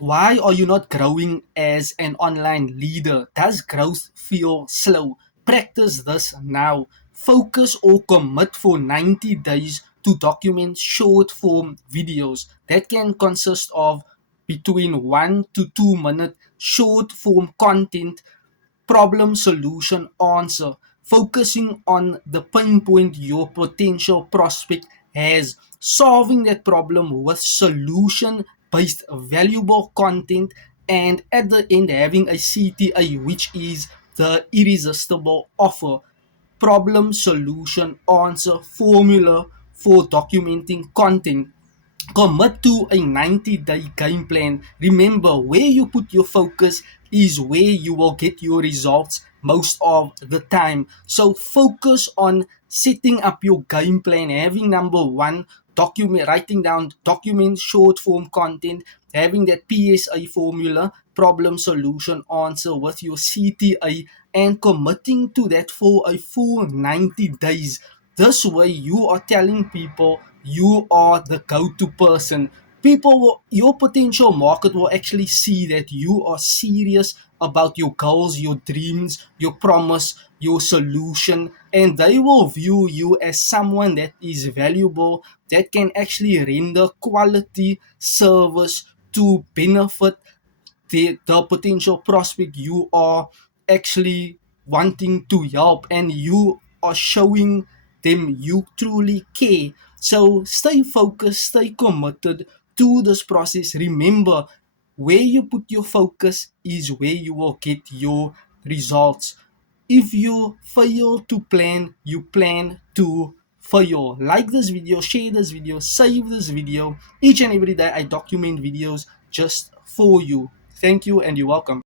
Why are you not growing as an online leader? Does growth feel slow? Practice this now. Focus or commit for 90 days to document short form videos that can consist of between 1 to 2 minute short form content, problem solution answer, focusing on the pinpoint your potential prospect has, solving that problem with solution based valuable content, and at the end having a CTA, which is the irresistible offer, problem solution answer formula for documenting content. Commit to a 90-day game plan. Remember, where you put your focus is where you will get your results most of the time. So focus on setting up your game plan, having number one, document, writing down, document short form content, having that PSA formula, problem solution answer with your CTA, and committing to that for a full 90 days. This way, you are telling people you are the go-to person. People will, your potential market will actually see that you are serious about your goals, your dreams, your promise, your solution, and they will view you as someone that is valuable, that can actually render quality service to benefit the potential prospect you are actually wanting to help, and you are showing them you truly care. So stay focused, stay committed to this process. Remember, where you put your focus is where you will get your results. If you fail to plan, you plan to fail. Like this video, share this video, save this video. Each and every day I document videos just for you. Thank you and you're welcome.